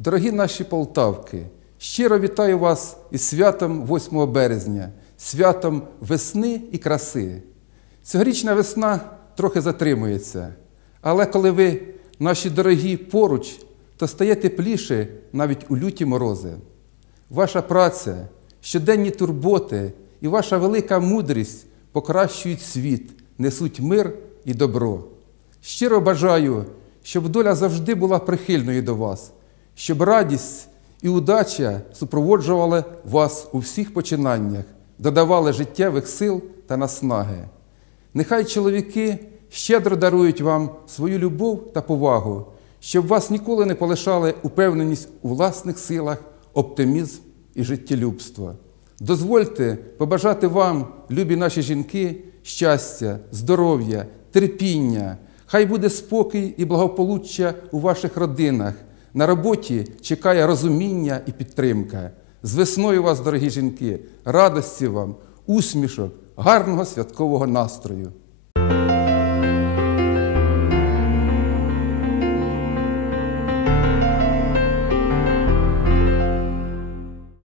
Дорогі наші полтавки, щиро вітаю вас із святом 8 березня, святом весни і краси. Цьогорічна весна трохи затримується, але коли ви, наші дорогі, поруч, то стає тепліше навіть у люті морози. Ваша праця, щоденні турботи і ваша велика мудрість покращують світ, несуть мир і добро. Щиро бажаю, щоб доля завжди була прихильною до вас, щоб радість і удача супроводжували вас у всіх починаннях, додавали життєвих сил та наснаги. Нехай чоловіки щедро дарують вам свою любов та повагу, щоб вас ніколи не полишали упевненість у власних силах, оптимізм і життєлюбство. Дозвольте побажати вам, любі наші жінки, щастя, здоров'я, терпіння. Хай буде спокій і благополуччя у ваших родинах. На роботі чекає розуміння і підтримка. З весною вас, дорогі жінки, радості вам, усмішок, гарного святкового настрою.